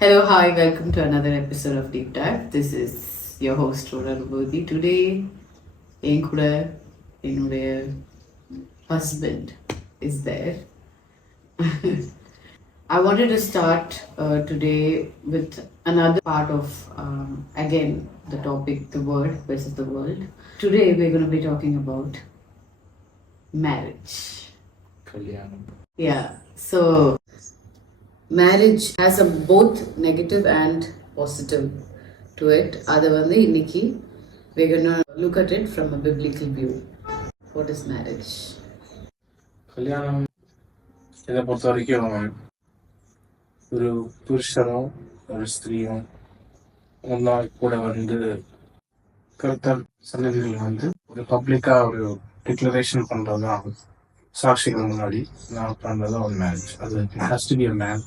Hello, hi, welcome to another episode of Deep Dive. This is your host, Roda Rubodi. Today, என் கூட என்னுடைய husband is there. I wanted to start today with another part of, again, the topic, the word versus the world. Today, we're going to be talking about marriage. Kalyanam. Yeah, so marriage has a both negative and positive to it. அது வந்து இன்னைக்கு we're going to look at it from a biblical view. What is marriage? கல்யாணம் இதை பொறுத்த வரைக்கும் ஒரு புருஷனும் ஒரு ஸ்திரீயும் ஒன்றா கூட வந்து கருத்தர் சன்னதிகள் வந்து ஒரு பப்ளிக்கா ஒரு டிக்ளரேஷன் பண்றதுதான் சாட்சிகள் முன்னாடி நான் பண்றதுதான் ஒரு மேரேஜ். அது has to be a man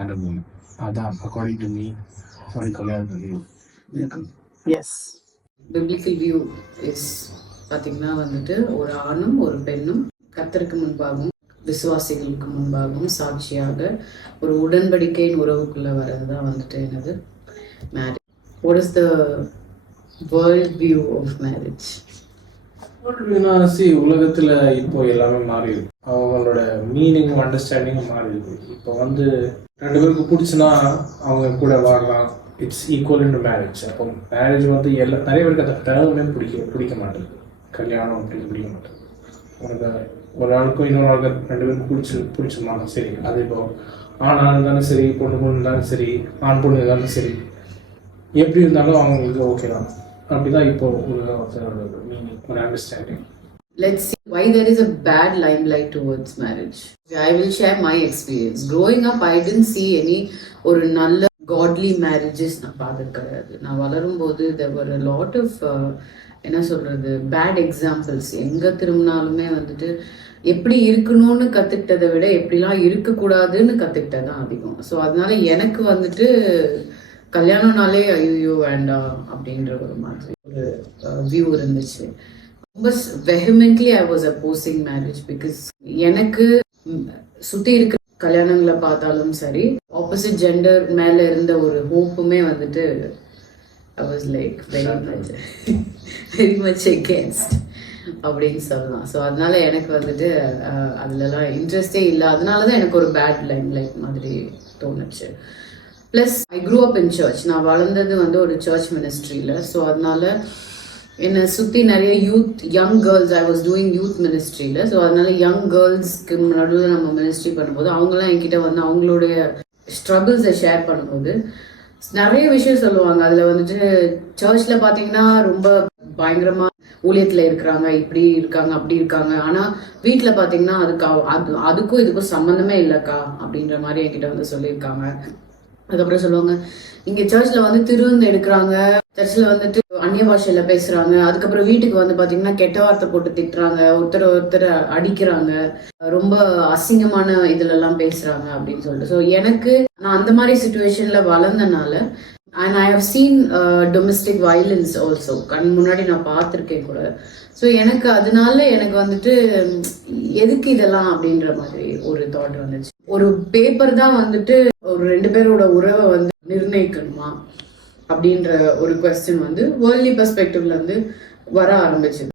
and a woman. அதான் அக்கார்டிங் டு மீ ஒரு கல்யாணம். Yes. Biblical view is பார்த்தீங்கன்னா வந்துட்டு ஒரு ஆணும் ஒரு பெண்ணும் கர்த்தருக்கு முன்பாகவும் விசுவாசிகளுக்கு முன்பாகவும் சாட்சியாக ஒரு உடன்படிக்கையின் உறவுக்குள்ள வர்றது தான் வந்துட்டு என்னது marriage. What is the world view of marriage? உலகத்துல இப்போ எல்லாமே மாறி இருக்கு. அவங்களோட மீனிங் அண்டர்ஸ்டாண்டிங் மாறி இருக்கு. இப்போ வந்து ரெண்டு பேருக்கு பிடிச்சுன்னா அவங்க கூட வாழலாம். It's equal in marriage. அப்போ மேரேஜ் வந்து நிறைய பேருக்கு அந்த டேர்மே பிடிக்க மாட்டேங்குது. கல்யாணம் அப்படின்னு பிடிக்க மாட்டேங்குது. உனக்கு ஒரு ஆளுக்கும் இன்னொரு ஆளுக்கு ரெண்டு பேருக்கு பிடிச்சிருந்தாலும் சரி, அது இப்போ ஆண் இருந்தாலும் சரி, பொண்ணு இருந்தாலும் சரி, ஆண் பொண்ணு இருந்தாலும் சரி, எப்படி இருந்தாலும் அவங்களுக்கு ஓகே தான். அப்படிதான் இப்போ ஒரு மீனிங், ஒரு understanding. Let's see why there is a bad limelight towards marriage. I will share my experience. Growing up, I didn't see any ஒரு நல்ல godly marriages நான் பார்த்தது கிடையாது. நான் வளரும் போது there were a lot of என்ன சொல்றது bad examples. எங்க திரும்பினாலுமே வந்துட்டு எப்படி இருக்கணும்னு கத்துக்கிட்டதை விட எப்படிலாம் இருக்கக்கூடாதுன்னு கத்துக்கிட்டதான் அதிகம். ஸோ அதனால எனக்கு வந்துட்டு கல்யாணம்னாலே ஐயோ வேண்டாம் அப்படின்ற ஒரு மாதிரி ஒரு வியூ இருந்துச்சு. ரொம்ப vehemently I was opposing marriage because எனக்கு சுற்றி இருக்கிற கல்யாணங்களை பார்த்தாலும் சரி, ஆப்போசிட் ஜெண்டர் மேலே இருந்த ஒரு ஹோப்புமே வந்துட்டு I was like very much against அப்படின்னு சொல்லலாம். ஸோ அதனால எனக்கு வந்துட்டு அதுலலாம் இன்ட்ரெஸ்டே இல்லை. அதனால தான் எனக்கு ஒரு பேட் லைம் லைக் மாதிரி தோணுச்சு. Plus I grew up in church. நான் வளர்ந்தது வந்து ஒரு சர்ச் மினிஸ்ட்ரியில். ஸோ அதனால என்னை சுற்றி நிறைய young girls, I was doing youth மினிஸ்ட்ரியில். ஸோ அதனால யங் கேர்ள்ஸ்க்கு நடுவில் நம்ம மினிஸ்ட்ரி பண்ணும்போது அவங்களாம் என்கிட்ட வந்து அவங்களுடைய ஸ்ட்ரகிள்ஸை ஷேர் பண்ணும்போது நிறைய விஷயம் சொல்லுவாங்க. அதில் வந்துட்டு சர்ச்சில் பார்த்தீங்கன்னா ரொம்ப பயங்கரமாக ஊழியத்தில் இருக்கிறாங்க, இப்படி இருக்காங்க, அப்படி இருக்காங்க. ஆனால் வீட்டில் பார்த்தீங்கன்னா அதுக்கும் இதுக்கும் சம்மந்தமே இல்லைக்கா அப்படின்ற மாதிரி என்கிட்ட வந்து சொல்லியிருக்காங்க. அதுக்கப்புறம் சொல்லுவாங்க, இங்கே சர்ச்சில் வந்து திருவிருந்து எடுக்கிறாங்க, சர்ச்சில் வந்துட்டு அந்நிய பாஷையில பேசுறாங்க, அதுக்கப்புறம் வீட்டுக்கு வந்து பாத்தீங்கன்னா கெட்ட வார்த்தை போட்டு திட்டுறாங்க, ஒருத்தர் அடிக்கிறாங்க, ரொம்ப அசிங்கமான இதுல எல்லாம் பேசுறாங்க அப்படின்னு சொல்லிட்டு. ஸோ எனக்கு நான் அந்த மாதிரி சுச்சுவேஷன்ல வளர்ந்தனால and I have seen domestic violence also கண் முன்னாடி நான் பார்த்துருக்கேன் கூட. ஸோ எனக்கு அதனால எனக்கு வந்துட்டு எதுக்கு இதெல்லாம் அப்படின்ற மாதிரி ஒரு தாட் வந்துச்சு. ஒரு பேப்பர் தான் வந்துட்டு ஒரு ரெண்டு பேரோட உறவை வந்து நிர்ணயிக்கணுமா அப்படின்ற ஒரு கொஸ்டின் வந்து வேர்ல்ட்லி பெர்ஸ்பெக்டிவ்ல இருந்து வர ஆரம்பிச்சது.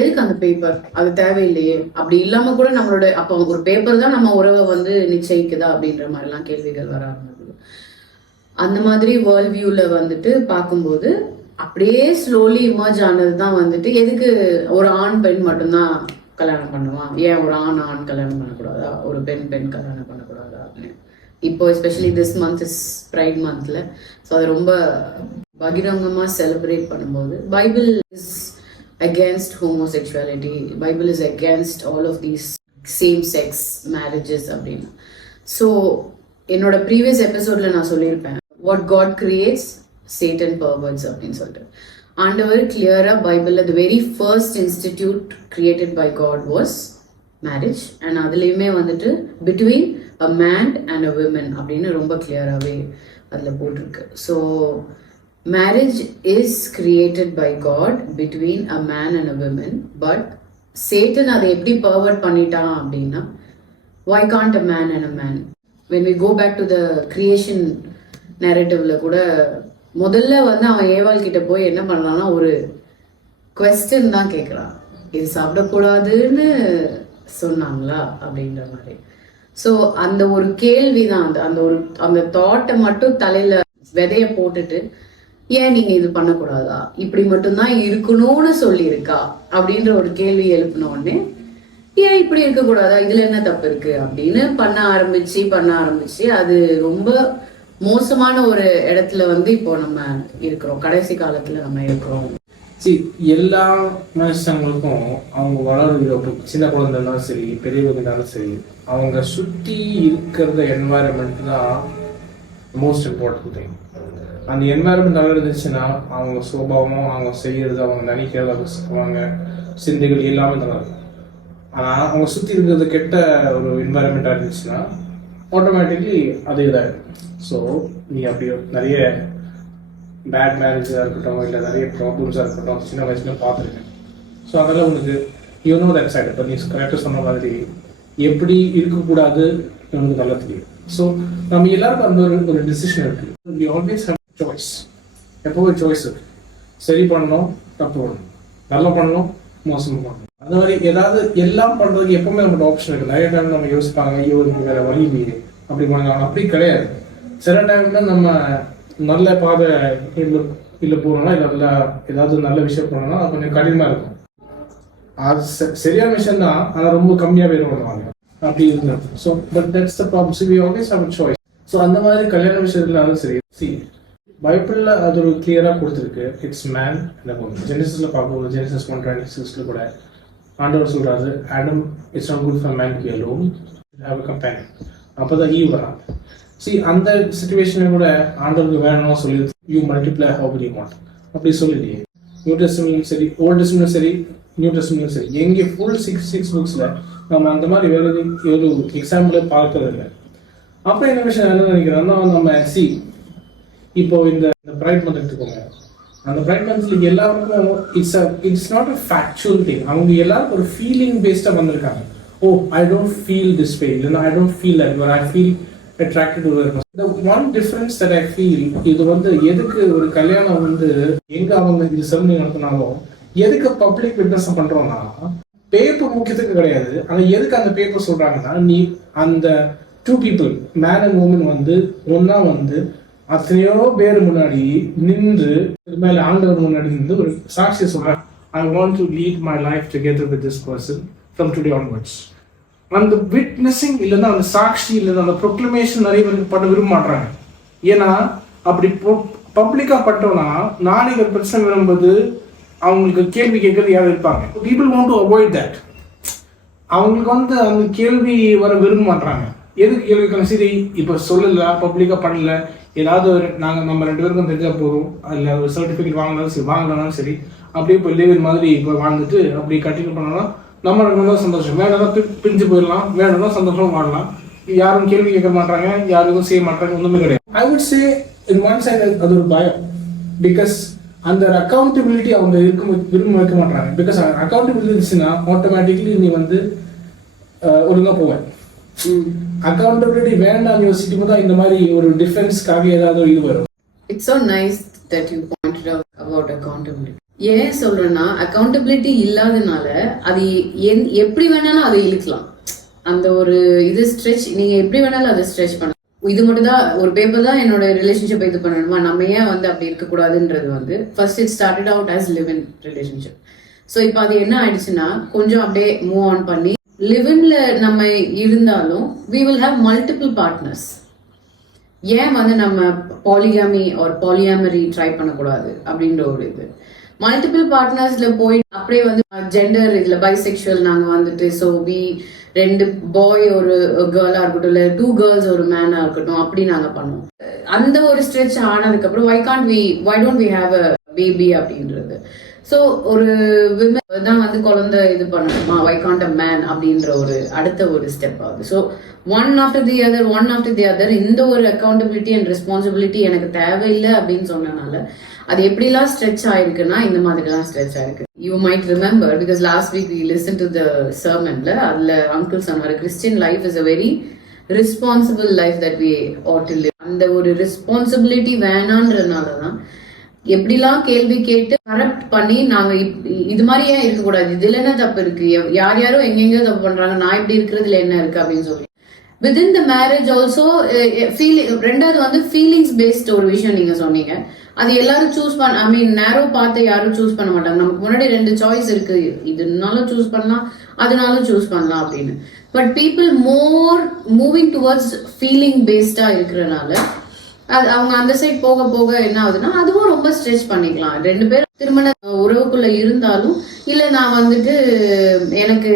எதுக்கு அந்த பேப்பர், அது தேவையில்லையே, அப்படி இல்லாம கூட நம்மளோட அப்போ ஒரு பேப்பர் தான் நம்ம உறவை வந்து நிச்சயிக்குதா அப்படின்ற மாதிரிலாம் கேள்விகள் வர ஆரம்பிச்சது. அந்த மாதிரி வேர்ல்ட் வியூல வந்துட்டு பார்க்கும்போது அப்படியே ஸ்லோலி இமர்ஜ் ஆனது தான் வந்துட்டு எதுக்கு ஒரு ஆண் பெண் மட்டும்தான் கல்யாணம் பண்ணுவான், ஏன் ஒரு ஆண் கல்யாணம் பண்ணக்கூடாதா, ஒரு பெண் கல்யாணம் பண்ணக்கூடாதா அப்படின்னு. இப்போ especially this month is pride மந்த்ல. ஸோ அது ரொம்ப பகிரங்கமாக செலிப்ரேட் பண்ணும்போது Bible is against homosexuality, Bible is against all of these same sex marriages அப்படின்னு. ஸோ என்னோட ப்ரீவியஸ் எபிசோட்ல நான் சொல்லியிருப்பேன், what God creates Satan perverts அப்படின்னு சொல்லிட்டு. ஆண்டவர் கிளியரா பைபிள்ல the very first institute created by God was marriage. And அதுலேயுமே வந்துட்டு between a man and a woman அப்படின்னு ரொம்ப கிளியராகவே அதில் போட்டிருக்கு. So marriage is created by God between a man and a woman. But Satan அதை எப்படி பர்வர்ட் பண்ணிட்டான் அப்படின்னா, why can't a man and a man? When we go back to the creation நெரேட்டிவ்ல கூட முதல்ல வந்து அவன் ஏவாள் கிட்ட போய் என்ன பண்றான்னா ஒரு கொஸ்டின் தான் கேட்குறான், இது சாப்பிடக்கூடாதுன்னு சொன்னாங்களா அப்படின்ற மாதிரி. ஸோ அந்த ஒரு கேள்வி தான் அந்த தாட்டை மட்டும் தலையில விதைய போட்டுட்டு, ஏன் நீங்க இது பண்ணக்கூடாதா, இப்படி மட்டும்தான் இருக்கணும்னு சொல்லியிருக்கா அப்படின்ற ஒரு கேள்வி எழுப்பின உடனே, ஏன் இப்படி இருக்கக்கூடாதா, இதுல என்ன தப்பு இருக்கு அப்படின்னு பண்ண ஆரம்பிச்சு அது ரொம்ப மோசமான ஒரு இடத்துல வந்து இப்போ நம்ம இருக்கிறோம், கடைசி காலத்துல நம்ம இருக்கிறோம். எல்லா மனுஷங்களுக்கும் அவங்க வளர்கிற சின்ன குழந்தை இருந்தாலும் சரி, பெரியவங்க இருந்தாலும் சரி, அவங்க சுற்றி இருக்கிற என்வாயர்மெண்ட் தான் மோஸ்ட் இம்பார்ட்டன்ட் திங். அந்த என்வாயர்மெண்ட் நல்லா இருந்துச்சுன்னா அவங்க சுபாவம், அவங்க செய்யறது, அவங்க நினைக்கிறது, அவங்க சிந்தைகள் எல்லாமே நல்லா இருக்கும். ஆனால் அவங்க சுற்றி இருக்கிறது கெட்ட ஒரு என்வாயர்மெண்ட்டாக இருந்துச்சுன்னா ஆட்டோமேட்டிக்லி அதே தான் இருக்கும். ஸோ நீ அப்படி நிறைய பேட் மேரேஜாக இருக்கட்டும், இல்லை நிறைய ப்ராப்ளம்ஸாக இருக்கட்டும், சின்ன வயசுல பார்த்துருக்கேன். ஸோ அதெல்லாம் உனக்கு யூனோ தட் சைடு. இப்போ நீ கரெக்டாக சொன்ன மாதிரி எப்படி இருக்கக்கூடாது எனக்கு நல்லா தெரியும். ஸோ நம்ம எல்லாருக்கும் அந்த ஒரு டிசிஷன் இருக்குது. We always have choice. எப்போவும் சாய்ஸ் இருக்கு. சரி பண்ணணும், தப்பு பண்ணணும், நல்லா பண்ணணும், மோசமாக பண்ணணும். அந்த மாதிரி ஏதாவது எல்லாம் பண்ணுறதுக்கு எப்பவுமே நம்மளோட ஆப்ஷன் இருக்குது. நிறைய டைம் நம்ம யோசிப்பாங்க, ஐயோ எனக்கு வேறு வழி இல்லையே அப்படி பண்ணலாம். அப்படி கிடையாது. சில டைம்ல நம்ம நல்ல பாதை இல்லை போகணும்னா, இல்லை ஏதாவது நல்ல விஷயம் பண்ணணும்னா அது கொஞ்சம் கடினமாக இருக்கும். அது சரியான விஷயம் தான், ஆனால் ரொம்ப கம்மியாக பேர் பண்ணுவாங்க அப்படி இருந்தது. So but that's the problem. So we always have a choice. So அந்த மாதிரி கல்யாண விஷயத்துலாலும் சரி, பைபிளில் அது ஒரு கிளியராக கொடுத்துருக்கு. இட்ஸ் மேன் அந்த பொண்ணு. ஜெனிசஸில் பார்க்கும்போது ஜெனிசஸ் 1:26 கூட ஆண்டவர் சொல்கிறாரு, Adam it's not good for man to be alone, have a companion. அப்போ தான் ஈவ் வராங்க. அந்த சிச்சுவேஷனை கூட ஆண்டவருக்கு வேணும்னு சொல்லி you multiply how you want அப்படி சொல்லிடுங்க. நியூ டெஸ்டமெண்ட்லையும் சரி, ஓல்டு டெஸ்டமெண்ட்லையும் சரி, நியூ டெஸ்டமெண்ட்லையும் சரி, எங்கே ஃபுல் 6 புக்ஸில் நம்ம அந்த மாதிரி வேறு ஒரு எக்ஸாம்பிளை பார்க்கறது இல்லை. அப்புறம் என்ன விஷயம் என்ன நினைக்கிறேன்னா, நம்ம இப்போ இந்த பிரைட் மந்த் எடுத்துக்கோங்க. அந்த பிரைட் மந்த்ல எல்லாருக்கும் it's not a factual thing. அவங்க எல்லாருக்கும் ஒரு ஃபீலிங் பேஸ்டாக வந்திருக்காங்க. Oh I don't feel this way, இல்லைன்னா I don't feel that, I feel attracted to her. The one difference that I feel, இது வந்து எதுக்கு ஒரு கல்யாணம் வந்து எங்க அவங்க இது செரமனி நடத்தினாலும் எதுக்கு பப்ளிக் விட்னஸ் பண்றோம்னா, பேப்பர் முக்கியத்துக்கு கிடையாது. ஆனா எதுக்கு அந்த பேப்பர் சொல்றாங்கன்னா, நீ அந்த 2 people மேன் அண்ட் உமன் வந்து ஒன்னா வந்து அத்தனையோ பேர் முன்னாடி நின்று மேல ஆண்டவர் முன்னாடி இருந்து ஒரு சாட்சியை சொல்றாங்க, I want to lead my life together with this person from today onwards. அந்த விட்னஸிங் இல்லைன்னா அந்த சாட்சி இல்லைன்னா அந்த ப்ரொக்ளமேஷன் நிறைய பேருக்கு பண்ண விரும்ப மாட்டாங்க. ஏன்னா அப்படி பப்ளிக்காக பட்டோம்னா நாளைக்கு ஒரு பிரச்சனை வரும்போது அவங்களுக்கு கேள்வி கேட்கறது யாரும் இருப்பாங்க. People want to avoid that. அவங்களுக்கு வந்து அந்த கேள்வி வர விரும்ப மாட்டாங்க. எதுக்கு கேள்வி? சரி இப்போ சொல்லல, பப்ளிக்காக பண்ணல, ஏதாவது ஒரு நம்ம 2 பேருக்கும் தெரிஞ்சால் போதும், அதில் ஒரு சர்டிஃபிகேட் வாங்கினாலும் சரி, வாங்கினாலும் சரி, அப்படியே இப்போ லிவின் மாதிரி இப்போ வாழ்ந்துட்டு அப்படி கண்டினியூ பண்ணோம்னா நம்ம 2 தான் சந்தோஷம். வேணும்னா பிரிஞ்சு போயிடலாம், வேணும்னா சந்தோஷம் வாழலாம். யாரும் கேள்வி கேட்க மாட்டாங்க, யாரும் எதுவும் செய்ய மாட்டாங்க, ஒன்றுமே கிடையாது. I would say in one side அது ஒரு பயம். பிகாஸ் அந்த அக்கௌண்டபிலிட்டி அவங்க விரும்ப வைக்க மாட்டாங்க. பிகாஸ் அக்கௌண்டபிலிட்டி இருந்துச்சுன்னா ஆட்டோமேட்டிக்லி நீ வந்து ஒழுங்கா போவேன். அக்கௌண்டபிலிட்டி வேண்டாம் யோசிக்கும் போது இந்த மாதிரி ஒரு டிஃபென்ஸ்க்காக ஏதாவது இது வரும். It's so nice that you pointed out about accountability. ஏன் சொல்றேன்னா, அக்கௌண்டபிலிட்டி இல்லாதனால அது எப்படி வேணாலும் அதை இழுக்கலாம். அந்த ஒரு இது ஸ்ட்ரெச், நீங்க எப்படி வேணாலும் அதை ஸ்ட்ரெச் பண்ணலாம். இது மட்டும் தான் ஒரு பேப்பர் தான் என்னோட ரிலேஷன்ஷிப் இது பண்ணணுமா, நம்ம ஏன் வந்து அப்படி இருக்கக்கூடாதுன்றது வந்து first it started out as live in relationship. So இப்போ அது என்ன ஆயிடுச்சுன்னா, கொஞ்சம் அப்படியே மூவ் ஆன் பண்ணி லிவ்இன்ல நம்ம இருந்தாலும் we will have multiple partners. ஏன் வந்து நம்ம பாலிகாமி ஆர் பாலியாமரி ட்ரை பண்ணக்கூடாது அப்படின்ற ஒரு இது. மல்டிபிள் பார்ட்னர்ஸ்ல போய் அப்படியே வந்து ஜெண்டர் இதுல பைசெக்சுவல் நாங்க வந்துட்டு ஸோ வி 2 பாய் ஒரு கேர்ளா இருக்கட்டும், இல்லை 2 கேர்ள்ஸ் ஒரு மேனா இருக்கட்டும், அப்படி நாங்க பண்ணுவோம். அந்த ஒரு ஸ்ட்ரெச் ஆனதுக்கு அப்புறம் why don't we have a baby அப்படின்றது. ஸோ ஒரு விமன் தான் வந்து குழந்தை இது பண்ணணுமா, why can't a man அப்படின்ற ஒரு அடுத்த ஒரு ஸ்டெப் ஆகுது. So one after the other இந்த ஒரு அக்கௌண்டபிலிட்டி அண்ட் ரெஸ்பான்சிபிலிட்டி எனக்கு தேவையில்லை அப்படின்னு சொன்னனால அது எப்படிலாம் ஸ்ட்ரெச் ஆயிருக்குன்னா இந்த மாதிரிலாம் ஸ்ட்ரெச் ஆயிருக்கு. You might remember because last week we listen to the சர்மன்ல அதுல அங்கிள் சொன்னாரு, Christian life is a very responsible life that we ought to live. அந்த ஒரு ரெஸ்பான்சிபிலிட்டி வேணான்றதுனால தான் எப்படிலாம் கேள்வி கேட்டு கரெக்ட் பண்ணி நாங்க இது மாதிரி ஏன் இருக்கக்கூடாது, இதுல என்ன தப்பு இருக்கு, யார் யாரும் எங்கெங்க தப்பு பண்றாங்க, நான் இப்படி இருக்கிறதுல என்ன இருக்கு அப்படின்னு சொல்லி வித்தின் த மேரேஜ் ஆல்சோ ரெண்டாவது வந்து ஃபீலிங்ஸ் பேஸ்ட் ஒரு விஷயம் நீங்க சொன்னீங்க. அது எல்லாரும் சூஸ் பண்ண நேரோ பார்த்து யாரும் சூஸ் பண்ண மாட்டாங்க. நமக்கு முன்னாடி 2 சாய்ஸ் இருக்கு, இதுனாலும் சூஸ் பண்ணலாம் அதனாலும் சூஸ் பண்ணலாம் அப்படின்னு. But people more moving towards feeling பேஸ்டா இருக்கிறனால அது அவங்க அந்த சைட் போக போக என்ன ஆகுதுன்னா அதுவும் ரொம்ப ஸ்ட்ரெச் பண்ணிக்கலாம். 2 பேரும் திருமண உறவுக்குள்ள இருந்தாலும் இல்ல நான் வந்துட்டு எனக்கு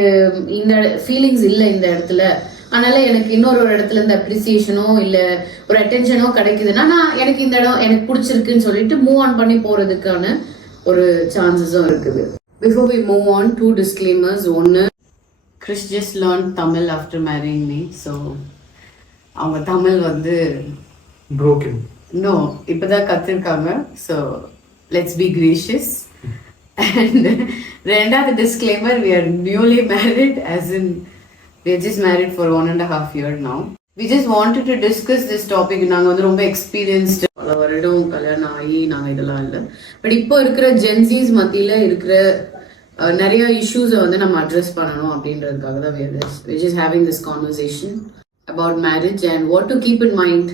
இந்த ஃபீலிங்ஸ் இல்லை இந்த இடத்துல, அதனால எனக்கு இன்னொரு இடத்துல இருந்து அப்ரிசியேஷனோ இல்ல ஒரு அட்டென்ஷனோ கிடைக்குதுன்னா நான் எனக்கு இந்த இடம் எனக்கு பிடிச்சிருக்குன்னு சொல்லிட்டு மூவ் ஆன் பண்ணி போறதுக்கான ஒரு சான்சஸும் இருக்குது. Before we move on, 2 disclaimers. ஒன்னு, Chris just learned Tamil after marrying me. So அவங்க தமிழ் வந்து broken. No, இப்பதான் கத்துருக்காங்க. So let's be gracious. And ரெண்டாவது disclaimer, we are newly married, as in we are just married for 1.5 years now. We just wanted to discuss this topic. நாங்க வந்து ரொம்ப experienced, பல வருடம் கல்யாணம் ஆகி நாங்க இதெல்லாம் இல்லை. பட் இப்போ இருக்கிற ஜென்சிஸ் மத்தியில இருக்கிற நிறைய இஷ்யூஸை வந்து நம்ம அட்ரஸ் பண்ணணும் அப்படின்றதுக்காக தான் we're just having this conversation about marriage and what to keep in mind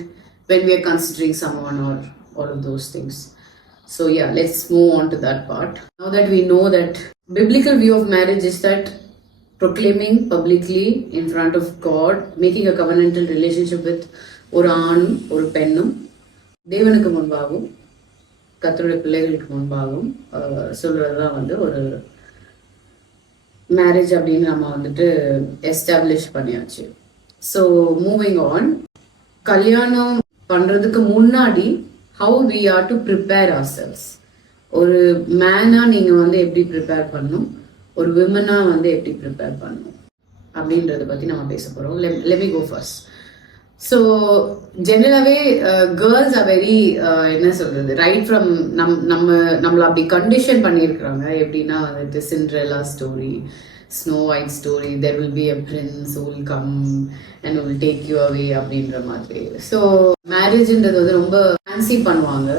when we are considering someone or all of those things. So yeah, let's move on to that part. Now that we know that biblical view of marriage is that proclaiming publicly in front of God, making a covenantal relationship with ஒரு ஆணும் ஒரு பெண்ணும் தேவனுக்கு முன்பாகவும் கர்த்தருடைய பிள்ளைகளுக்கு முன்பாகவும் சொல்றதுதான் வந்து ஒரு மேரேஜ் அப்படின்னு நம்ம வந்துட்டு எஸ்டாப்ளிஷ் பண்ணியாச்சு. ஸோ மூவிங் ஆன், கல்யாணம் பண்றதுக்கு முன்னாடி how we are to prepare ourselves. ஒரு மேனா நீங்க வந்து எப்படி ப்ரிப்பேர் பண்ணணும், ஒரு விமனா வந்து எப்படி ப்ரிப்பேர் பண்ணணும் அப்படின்றத பத்தி நம்ம பேச போறோம். let me go first. So ஜெனரலாகவே கேர்ள்ஸ் ஆர் வெரி என்ன சொல்றது, ரைட் ஃப்ரம் நம்மளை அப்படி கண்டிஷன் பண்ணியிருக்கிறாங்க. எப்படின்னா வந்துட்டு Cinderella story, snow white story, there will be a Prince who will come and will take you away அப்படின்ற மாதிரி. ஸோ மேரேஜ்ன்றது வந்து ரொம்ப ஃபேன்சி பண்ணுவாங்க.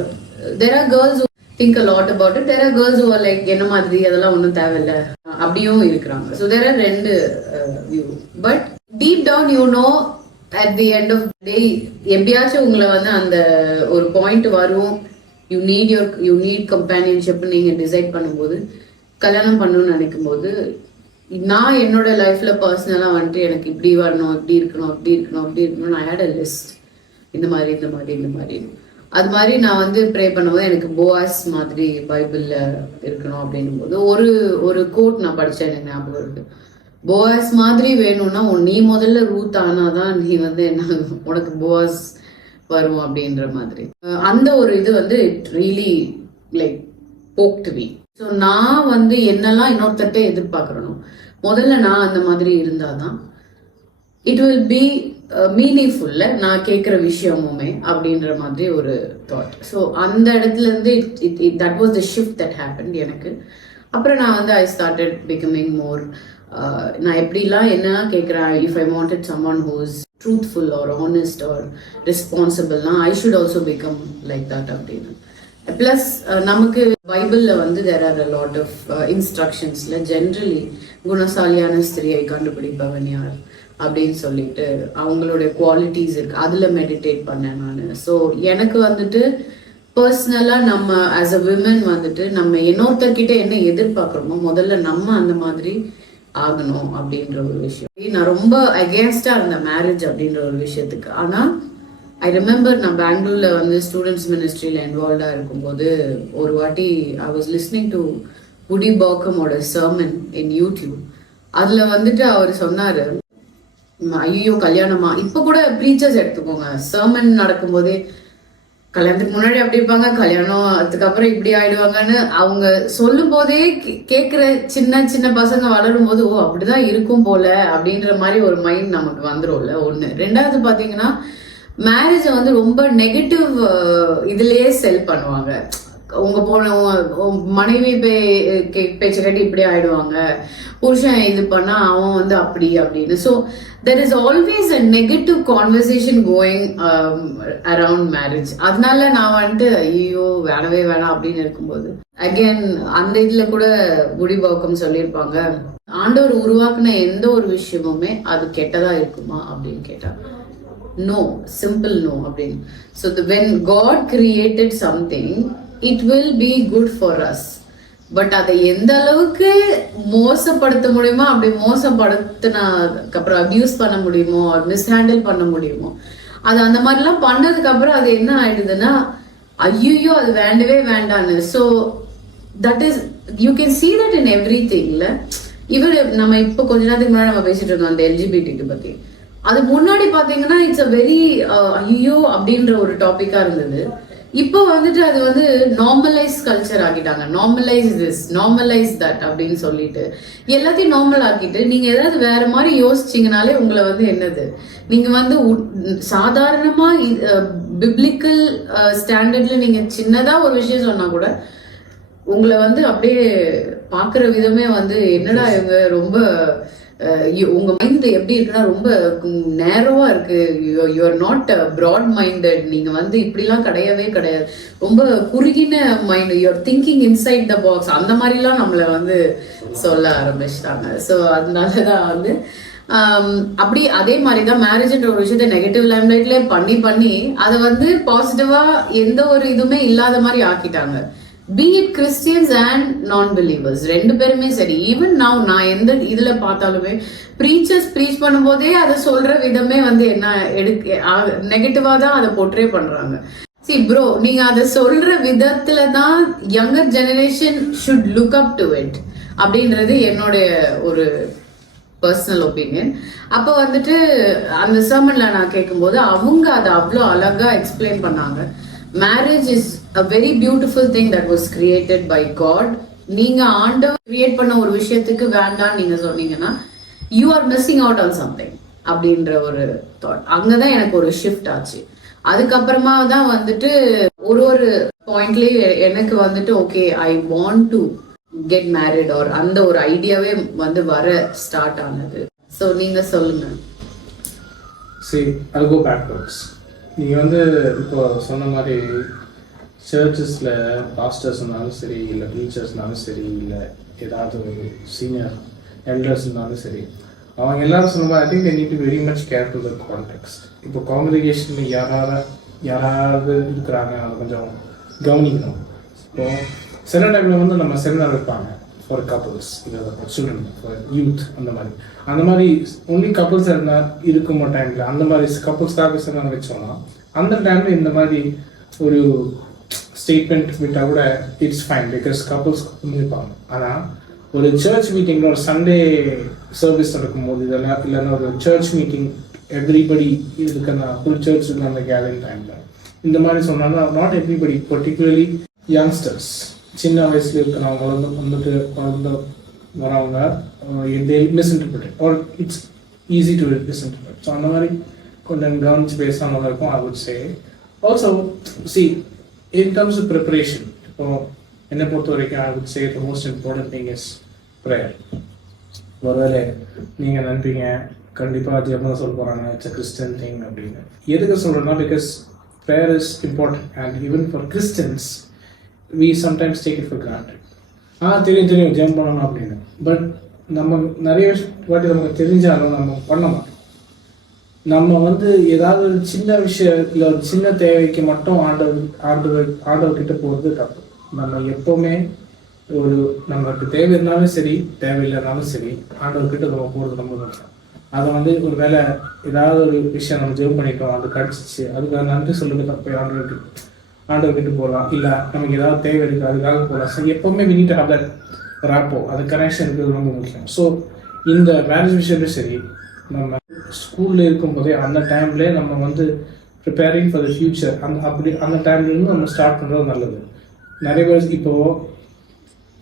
there are girls who think a lot about it, there are girls who are like என்ன மாதிரி அதெல்லாம் ஒன்றும் தேவையில்லை அப்படியும் இருக்கிறாங்க. So there are 2 view, but deep down you know at the end of the day எப்படியாச்சும் உங்களை வந்து அந்த ஒரு பாயிண்ட் வரும், யூ நீட் கம்பேனியன்ஷிப் நீங்க டிசைட் பண்ணும்போது, கல்யாணம் பண்ணணும்னு நினைக்கும் போது, நான் என்னோட லைஃப்ல பர்சனலா வந்துட்டு எனக்கு இப்படி வரணும், இப்படி இருக்கணும், அப்படி இருக்கணும், அப்படி இருக்கணும், ஐ ஹேட் அ லிஸ்ட், இந்த மாதிரி இந்த மாதிரி இந்த மாதிரி. அது மாதிரி நான் வந்து ப்ரே பண்ணும்போது எனக்கு போவாஸ் மாதிரி பைபிள்ல இருக்கணும் அப்படின்னும் போது ஒரு கோட் நான் படிச்சேன், எனக்கு ஞாபகம் இருக்கு. போவாஸ் மாதிரி வேணும்னா நீ முதல்ல ரூத் ஆனாதான் நீ வந்து என்ன உனக்கு போவாஸ் வரும் அப்படின்ற மாதிரி. அந்த ஒரு இது வந்து it really like poked me. So நான் வந்து என்னெல்லாம் இன்னொருத்தட்ட எதிர்பார்க்கறனோ முதல்ல நான் அந்த மாதிரி இருந்தாதான் இட் வில் பி மீனிங்ஃபுல்ல நான் கேட்குற விஷயமுமே அப்படின்ற மாதிரி ஒரு தாட். ஸோ அந்த இடத்துல இருந்து that was the shift that happen எனக்கு. அப்புறம் நான் வந்து ஐ ஸ்டார்டட் பிகமிங் மோர், நான் எப்படிலாம் என்னெல்லாம் கேட்குறேன், if I wanted someone who is truthful or honest or ரெஸ்பான்சிபிள்னா I should also become like that அப்படின்னு. பிளஸ் நமக்கு பைபிள்ல வந்து there are a lot of இன்ஸ்ட்ரக்ஷன்ஸ்ல ஜென்ரலி குணசாலியான ஸ்திரியை கண்டுபிடிப்பவன் யார் அப்படின்னு சொல்லிட்டு அவங்களுடைய குவாலிட்டிஸ் இருக்கு, அதுல மெடிடேட் பண்ணேன் நான். ஸோ எனக்கு வந்துட்டு பர்சனலா நம்ம ஆஸ் அ விமன் வந்துட்டு நம்ம இன்னொருத்தர்கிட்ட என்ன எதிர்பார்க்குறோமோ முதல்ல நம்ம அந்த மாதிரி ஆகணும் அப்படின்ற ஒரு விஷயம். நான் ரொம்ப அகேன்ஸ்டா இருந்தேன் மேரேஜ் அப்படின்ற ஒரு விஷயத்துக்கு. ஆனா ஐ ரிமெம்பர் நான் பெங்களூர்ல வந்து ஸ்டூடெண்ட்ஸ் மினிஸ்ட்ரியில இன்வால்வ்டா இருக்கும்போது ஒரு வாட்டி I was listening to Voddie பாக்கமோட சர்மன் இன் யூடியூப். அதுல வந்துட்டு அவர் சொன்னாரு, ஐயோ கல்யாணமா, இப்ப கூட ப்ரீச்சர்ஸ் எடுத்துக்கோங்க, சர்மன் நடக்கும்போதே கல்யாணத்துக்கு முன்னாடி அப்படி இருப்பாங்க, கல்யாணம் அதுக்கப்புறம் இப்படி ஆயிடுவாங்கன்னு அவங்க சொல்லும் போதே கேட்குற சின்ன சின்ன பசங்க வளரும் போது ஓ அப்படிதான் இருக்கும் போல அப்படின்ற மாதிரி ஒரு மைண்ட் நமக்கு வந்துரும்ல. ஒண்ணு. ரெண்டாவது பாத்தீங்கன்னா மேரேஜை வந்து ரொம்ப நெகட்டிவ் இதுலயே செல் பண்ணுவாங்க. உங்க மனைவி பேச்ச கட்டி இப்படி ஆயிடுவாங்க, புருஷன் இது பண்ணா அவன் வந்து அப்படி அப்படின்னு. So there is always a negative conversation going around marriage. அதனால நான் வந்துட்டு ஐயோ வேணவே வேணாம் அப்படின்னு இருக்கும்போது அகேன் அந்த இதுல கூட குடிபோக்கம் சொல்லியிருப்பாங்க, ஆண்டவர் உருவாக்குன எந்த ஒரு விஷயமுமே அது கெட்டதா இருக்குமா அப்படின்னு கேட்டா நோ, சிம்பிள் நோ அப்படின்னு. So when God created something it will be good for us. But அதை எந்த அளவுக்கு மோசப்படுத்த முடியுமோ அப்படி மோசப்படுத்தினதுக்கு அப்புறம் அபியூஸ் பண்ண முடியுமோ மிஸ்ஹேண்டில் பண்ண முடியுமோ அது அந்த மாதிரிலாம் பண்ணதுக்கு அப்புறம் அது என்ன ஆயிடுதுன்னா ஐயோ அது வேண்டவே வேண்டான்னு. So that is you can see that in every திங்ல. இவர் நம்ம இப்போ கொஞ்ச நேரத்துக்கு முன்னாடி நம்ம பேசிட்டு இருந்தோம் அந்த எல்ஜிபிடிக்கு பத்தி. அது முன்னாடி பாத்தீங்கன்னா இட்ஸ் அ வெரி ஐயோ அப்படின்ற ஒரு டாபிக்கா இருந்தது. இப்போ வந்துட்டு அது வந்து நார்மலைஸ் கல்ச்சர் ஆக்கிட்டாங்க. நார்மலைஸ் திஸ், நார்மலைஸ் தட் அப்படின்னு சொல்லிட்டு எல்லாத்தையும் நார்மல் ஆக்கிட்டு நீங்க ஏதாவது வேற மாதிரி யோசிச்சீங்கனாலே உங்களை வந்து என்னது, நீங்க வந்து சாதாரணமா பிப்ளிக்கல் ஸ்டாண்டர்ட்ல நீங்க சின்னதா ஒரு விஷயம் சொன்னா கூட உங்களை வந்து அப்படியே பாக்குற விதமே வந்து என்னடா இவங்க ரொம்ப உங்க மைண்ட் எப்படி இருக்குன்னா ரொம்ப நேரோவா இருக்கு, you are not broad minded, நீங்க வந்து இப்படிலாம் கிடையவே கிடையாது, ரொம்ப குறுகின mind, you are thinking inside the box, அந்த மாதிரிலாம் நம்மளை வந்து சொல்ல ஆரம்பிச்சிட்டாங்க. ஸோ அதனாலதான் வந்து அப்படி அதே மாதிரிதான் மேரேஜ்ன்ற ஒரு விஷயத்த நெகட்டிவ் லைம்லைட்ல பண்ணி பண்ணி அதை வந்து பாசிட்டிவா எந்த ஒரு இதுவுமே இல்லாத மாதிரி ஆக்கிட்டாங்க. Be it Christians and non-believers, ரெண்டு பேருமே சரி. ஈவன் நான் எந்த இதுல பார்த்தாலுமே ப்ரீச்சர்ஸ் ப்ரீச் பண்ணும்போதே அதை சொல்ற விதமே வந்து என்ன நெகட்டிவா தான் அதை போர்ட்ரே பண்றாங்க. சி ப்ரோ, நீங்க அதை சொல்ற விதத்துல தான் younger generation should look up to it அப்படின்றது என்னுடைய ஒரு பர்சனல் ஒப்பீனியன். அப்போ வந்துட்டு அந்த சர்மன்ல நான் கேட்கும்போது அவங்க அதை அவ்வளோ அழகா எக்ஸ்பிளைன் பண்ணாங்க. Marriage is a very beautiful thing that was created by God. நீங்க ஆண்டவர் கிரியேட் பண்ண ஒரு விஷயத்துக்கு வேண்டாம் நீங்க சொன்னீங்கன்னா you are missing out on something அப்படின்ற ஒரு தாட் அங்கதான் எனக்கு ஒரு ஷிஃப்ட் ஆச்சு. அதுக்கப்புறமா தான் வந்துட்டு ஒரு பாயிண்ட்லயே எனக்கு வந்துட்டு okay I want to get married R அந்த ஒரு ஐடியாவே வந்து வர ஸ்டார்ட் ஆனது. ஸோ நீங்க சொல்லுங்க. See, I'll go backwards. நீங்கள் வந்து இப்போ சொன்ன மாதிரி சர்ச்சஸில் பாஸ்டர்ஸ்னாலும் சரி, இல்லை டீச்சர்ஸ்னாலும் சரி, இல்லை ஏதாவது ஒரு சீனியர் எல்டர்ஸ்னாலும் சரி, அவங்க எல்லாரும் சொன்ன மாதிரி I think they need to very much care to the context. இப்போ காங்கிரிகேஷனில் யாராவது இருக்கிறாங்க அதை கொஞ்சம் கவனிக்கணும். இப்போ சில டைமில் வந்து நம்ம செமினார் வைப்பாங்க ஃபார் கப்புள்ஸ், இல்லை சில்ட்ரன், ஃபார் யூத், அந்த மாதிரி ஒன்லி கப்புள்ஸ் இருக்கும் டைமில் அந்த மாதிரி கப்புள்ஸ்க்காக செமினார் வச்சோம்னா அந்த டைமில் இந்த மாதிரி ஒரு ஸ்டேட்மெண்ட் விட்டால் கூட இட்ஸ் ஃபைன், பிகாஸ் கப்புள்ஸ் புரிஞ்சுப்பாங்க. ஆனால் ஒரு சர்ச் மீட்டிங்கில் ஒரு சண்டே சர்வீஸ் நடக்கும்போது இதெல்லாம் இல்லைன்னா ஒரு சர்ச் மீட்டிங் எவ்ரிபடி இருக்குன்னா ஃபுல் சர்ச் இருக்கு அந்த கேதரிங் டைமில் இந்த மாதிரி சொன்னாங்கன்னா நாட் எவ்ரிபடி, பர்டிகுலர்லி யங்ஸ்டர்ஸ், சின்ன வயசுல இருக்கிறவங்க வந்துட்டு வளர்ந்து வரவங்க misinterpret or it's easy to misinterpret. So அந்த மாதிரி கொஞ்சம் கவனிச்சு பேசாமல் இருக்கும். I would say also see in terms of preparation, இப்போ என்னை பொறுத்த வரைக்கும் I would say the most important thing is prayer. ஒருவேளை நீங்கள் நினைப்பீங்க கண்டிப்பாக ஜெபம் சொல்ல போகிறாங்க இட்ஸ் அ கிறிஸ்டியன் திங் அப்படின்னு. எதுக்கு சொல்கிறேன்னா because prayer is important and even for Christians we sometimes take it for granted. தெரியும் ஜெபம் பண்ணணும் அப்படின்னு. பட் நம்ம நிறைய வாட்டி நமக்கு தெரிஞ்சாலும் நம்ம பண்ண மாட்டோம். நம்ம வந்து ஏதாவது ஒரு சின்ன விஷயம் இல்லை ஒரு சின்ன தேவைக்கு மட்டும் ஆண்டவர்கிட்ட போகிறது தப்பு. நம்ம எப்போவுமே ஒரு நமக்கு தேவை இருந்தாலும் சரி தேவையில்லைனாலும் சரி ஆண்டவர்கிட்ட நம்ம போகிறது ரொம்ப முக்கியம். அதை வந்து ஒரு வேளை ஏதாவது ஒரு விஷயம் நம்ம ஜெபம் பண்ணிட்டோம், அது கிடச்சிச்சு, அதுக்காக நன்றி சொல்லுங்க தப்பு ஆண்டவர்கிட்ட போகலாம். இல்லை நமக்கு ஏதாவது தேவை இருக்குது அதுக்காக போகலாம். ஸோ எப்போவுமே we need to have that rapport, அது கனெக்ஷன் இருக்கிறது ரொம்ப முக்கியம். ஸோ இந்த மேரேஜ் விஷயத்துலையும் சரி நம்ம ஸ்கூலில் இருக்கும்போதே அந்த டைம்லேயே நம்ம வந்து ப்ரிப்பேரிங் ஃபார் த ஃபியூச்சர் அந்த டைம்லேருந்து நம்ம ஸ்டார்ட் பண்ணுறது நல்லது. நிறைய பேர் இப்போது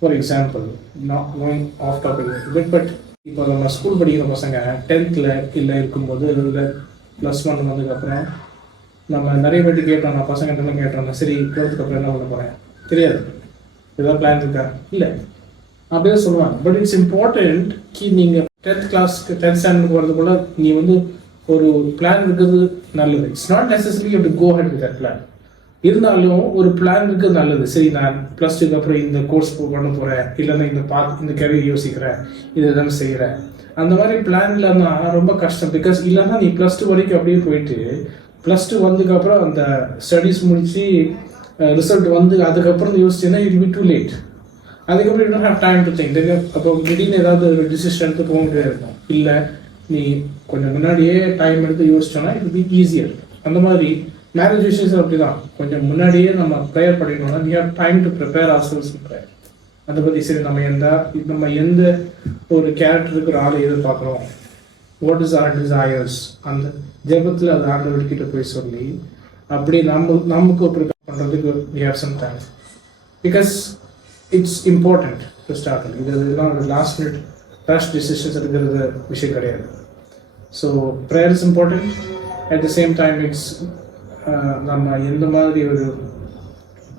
for example not going of topic but இப்போ நம்ம ஸ்கூல் படிக்கிற பசங்க 10th இல்லை இருக்கும்போது இல்லை +1 வந்ததுக்கப்புறம் நம்ம நிறைய பேர்ட்டு கேட்டோம், நான் பசங்கிட்ட கேட்டோம், சரி 12th அப்புறம் என்ன பண்ண போகிறேன் தெரியாது. ஏதாவது பிளான் இருக்கா? இல்லை அப்படியே சொல்லுவாங்க. பட் இட்ஸ் இம்பார்ட்டன்ட் நீங்கள் 10th கிளாஸ்க்கு 10th ஸ்டாண்டர்டுக்கு வரதுக்குள்ள நீ வந்து ஒரு பிளான் இருக்கிறது நல்லது. It's not necessary you to go ahead with that plan. இருந்தாலும் ஒரு பிளான் இருக்கிறது நல்லது. சரி, நான் +2க்கு அப்புறம் இந்த கோர்ஸ் பண்ண போகிறேன், இல்லைன்னா இந்த கரியர் யோசிக்கிறேன், இதை தானே செய்கிறேன். அந்த மாதிரி பிளான் இல்லைன்னா ரொம்ப கஷ்டம். பிகாஸ் இல்லைன்னா நீ +2 வரைக்கும் அப்படியே போயிட்டு +2 வந்ததுக்கப்புறம் அந்த ஸ்டடீஸ் முடிச்சு ரிசல்ட் வந்து அதுக்கப்புறம் யோசிச்சேன்னா இட் பி டூ லேட். அதுக்கப்புறம் you don't have time to think. அப்போ திடீர்னு ஏதாவது ஒரு டிசிஷன் எடுத்து போக முடியாது இருக்கும். இல்லை நீ கொஞ்சம் முன்னாடியே டைம் எடுத்து யோசிச்சோன்னா இட் பி ஈஸியர். அந்த மாதிரி மேரேஜ் விஷயஸ் அப்படிதான். கொஞ்சம் முன்னாடியே நம்ம prayer பண்ணிக்கணும்னா we have time to prepare ourselves in prayer. அதை பற்றி சரி நம்ம எந்த ஒரு கேரக்டருக்கு ஒரு ஆளை எதிர்பார்க்குறோம், வாட் இஸ் ஆர் டிசையர்ஸ், அந்த ஜெபத்தில் அது ஆண்டவர்கிட்ட போய் சொல்லி அப்படி நமக்கு ப்ரிப்பேர் பண்ணுறதுக்கு we have some time. Because it's important to start. இதெல்லாம் ஒரு லாஸ்ட் மினிட் ரஷ் டிசிஷன்ஸ் எடுக்கிறது விஷயம் கிடையாது. So prayer is important. At the same time it's நம்ம எந்த மாதிரி ஒரு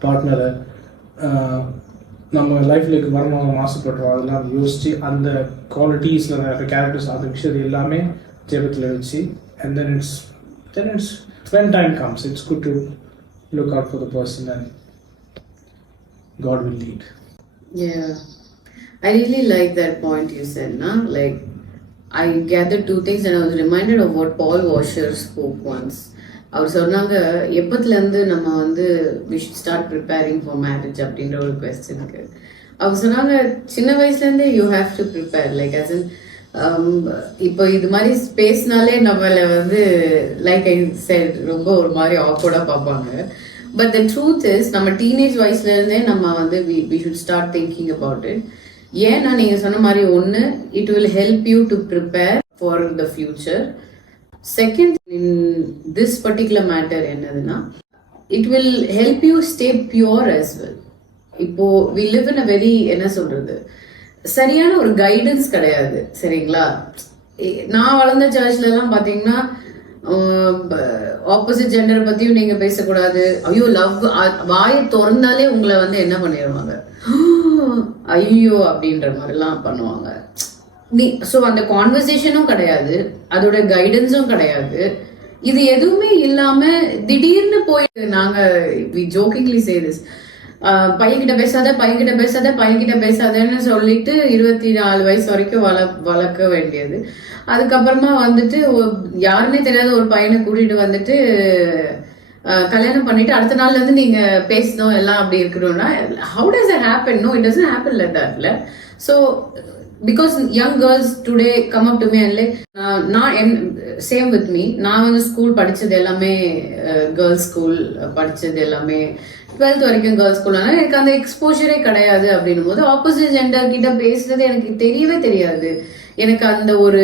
பார்ட்னரை நம்ம லைஃப்ல வரணும்னு ஆசைப்படுறோம் அதெல்லாம் யோசிச்சு அந்த குவாலிட்டிஸில் கேரக்டர்ஸ் அந்த விஷயத்தை எல்லாமே ஜெபத்தில் வச்சு and then it's when time comes it's good to look out for the person and God will lead. Yeah, I really like that point you said, na? Like, I gathered two things and I was reminded of what Paul Washer spoke once. அவர் சொன்னாங்க, எப்பத்துலேருந்து நம்ம வந்து we should start preparing for marriage அப்படின்ற ஒரு கொஸ்டினுக்கு அவர் சொன்னாங்க, சின்ன வயசுலேருந்தே you have to prepare. Like as in இப்போ இது மாதிரி ஸ்பேஸ்னாலே நம்மளை வந்து லைக் ஐ செட் ரொம்ப ஒரு மாதிரி ஆக்வர்டாக பார்ப்பாங்க. பட் த ட்ரூத் இஸ் நம்ம டீனேஜ் வயசுலேருந்தே நம்ம வந்து we should start thinking about it. ஏன்னா நீங்கள் சொன்ன மாதிரி ஒன்று, it will help you to prepare for the future. Second, in this particular matter என்னதுன்னா, it will help you stay pure as well. இப்போ we live in a very, என்ன சொல்றது, சரியான ஒரு கைடன்ஸ் கிடையாது. சரிங்களா? நான் வளர்ந்த சர்ச்ல எல்லாம் பாத்தீங்கன்னா ஆப்போசிட் ஜெண்டரை பத்தியும் நீங்க பேசக்கூடாது. ஐயோ லவ், வாயை திறந்தாலே உங்களை வந்து என்ன பண்ணிடுவாங்க, ஐயோ அப்படின்ற மாதிரிலாம் பண்ணுவாங்க. ஸோ அந்த கான்வர்சேஷனும் கிடையாது, அதோட கைடன்ஸும் கிடையாது. இது எதுவுமே இல்லாம திடீர்னு போய் நாங்க வி ஜோக்கிங்லி சே திஸ், பையன்கிட்ட பேசாதன்னு சொல்லிட்டு 24 வயசு வரைக்கும் வளர்க்க வேண்டியது. அதுக்கப்புறமா வந்துட்டு யாருன்னே தெரியாத ஒரு பையனை கூட்டிட்டு வந்துட்டு கல்யாணம் பண்ணிட்டு அடுத்த நாள்ல இருந்து நீங்க பேசணும் எல்லாம் அப்படி இருக்கணும்னா how does that happen? No, it doesn't happen like that. So because young girls today come up to me and like same with me, நான் வந்து ஸ்கூல் படிச்சது எல்லாமே கேர்ள்ஸ் ஸ்கூல் படிச்சது எல்லாமே 12th வரைக்கும் கேர்ள்ஸ் ஸ்கூல். எனக்கு அந்த எக்ஸ்போஜரே கிடையாது. அப்படின்னும் போது ஆப்போசிட் ஜெண்டர் கிட்ட பேசுறது எனக்கு தெரியவே தெரியாது. எனக்கு அந்த ஒரு,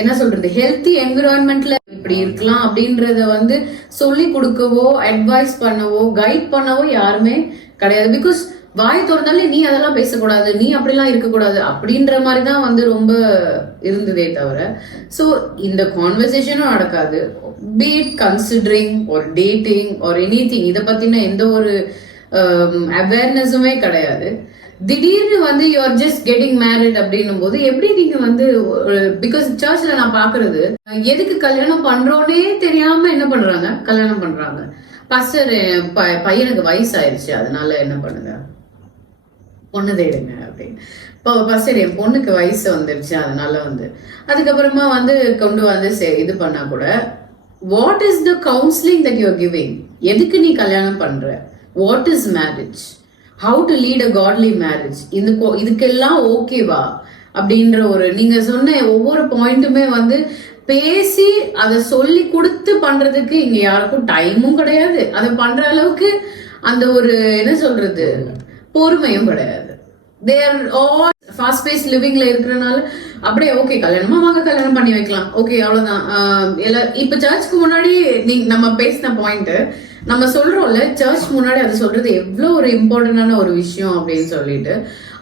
என்ன சொல்றது, ஹெல்த்தி என்விரான்மெண்ட்ல இப்படி இருக்கலாம் அப்படின்றத வந்து சொல்லி கொடுக்கவோ அட்வைஸ் பண்ணவோ கைட் பண்ணவோ யாருமே கிடையாது. பிகாஸ் வாய் திறந்தாலே நீ அதெல்லாம் பேசக்கூடாது, நீ அப்படிலாம் இருக்கக்கூடாது அப்படின்ற மாதிரி தான் வந்து ரொம்ப இருந்ததே தவிர, ஸோ இந்த கான்வர்சேஷனும் நடக்காது. பி இட் கன்சிடரிங் ஒரு டேட்டிங் ஒரு எனிதிங், இதை பத்தின எந்த ஒரு அவேர்னஸுமே கிடையாது. திடீர்னு வந்து you are just getting married அப்படின்னும் போது எப்படி நீங்க வந்து, பிகாஸ் சர்ச்ல நான் பாக்குறது, எதுக்கு கல்யாணம் பண்றோன்னே தெரியாம என்ன பண்றாங்க, கல்யாணம் பண்றாங்க. பாஸ்டர் பையனுக்கு வயசு ஆயிடுச்சு அதனால என்ன பண்ணுங்க, பொண்ணு தேடுங்க அப்படின்னு. இப்போ பாஸ்டர் என் பொண்ணுக்கு வயசு வந்துருச்சு அதனால வந்து, அதுக்கப்புறமா வந்து கொண்டு வந்து இது பண்ணா கூட, what is the counselling that you are giving? எதுக்கு நீ கல்யாணம் பண்ற? What is marriage? How to lead a godly marriage? இதுக்கெல்லாம் ஓகேவா அப்படின்ற ஒரு, நீங்க சொன்ன ஒவ்வொரு பாயிண்ட்டுமே வந்து பேசி அதை சொல்லி கொடுத்து பண்றதுக்கு இங்க யாருக்கும் டைமும் கிடையாது. அதை பண்ற அளவுக்கு அந்த ஒரு, என்ன சொல்றது, பொறுமையும் கிடையாது. They are all fast paced livingல இருக்கிறனால அப்படியே ஓகே கல்யாணமா வாங்க கல்யாணம் பண்ணி வைக்கலாம், ஓகே அவ்வளவுதான். இப்ப சர்ச்சுக்கு முன்னாடி நம்ம பேசின பாயிண்ட் நம்ம சொல்றோம்ல, சர்ச் முன்னாடி அது சொல்றது எவ்வளவு ஒரு இம்பார்ட்டன்டான ஒரு விஷயம் அப்படின்னு சொல்லிட்டு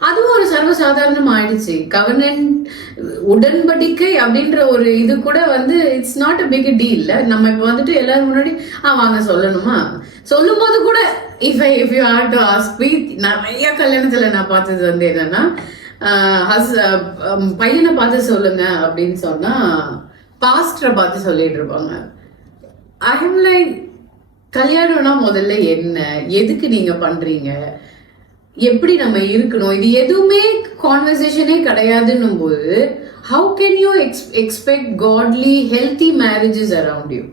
அதுவும் ஒரு சர்வசாதாரணம் ஆயிடுச்சு. கவர்னன்ட் உடன்படிக்கை அப்படின்ற ஒரு இது கூட வந்து it's not a big deal. நம்ம இப்ப வந்துட்டு எல்லாரும் முன்னாடி வாங்க சொல்லணுமா, சொல்லும் போது கூட if you have to ask me, நிறைய கல்யாணத்துல நான் பார்த்தது வந்து என்னன்னா பையனை பார்த்து சொல்லுங்க அப்படின்னு சொன்னா பாஸ்டரை பார்த்து சொல்லிட்டு இருப்பாங்க. ஐ எம் லைக், கல்யாணம்னா முதல்ல என்ன, எதுக்கு நீங்க பண்றீங்க, எப்படி நம்ம இருக்கணும், இது எதுவுமே கான்வர்சேஷனே கிடையாதுன்னும் போது how can you expect godly healthy marriages around you?